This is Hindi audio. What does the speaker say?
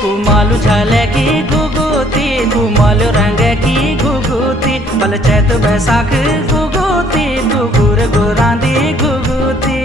कुमालू झाले की घुघुती कुमालू रंग की घुघुती बल चैत बैसाख घुघुती घुघुर गुरांदी घुघुती।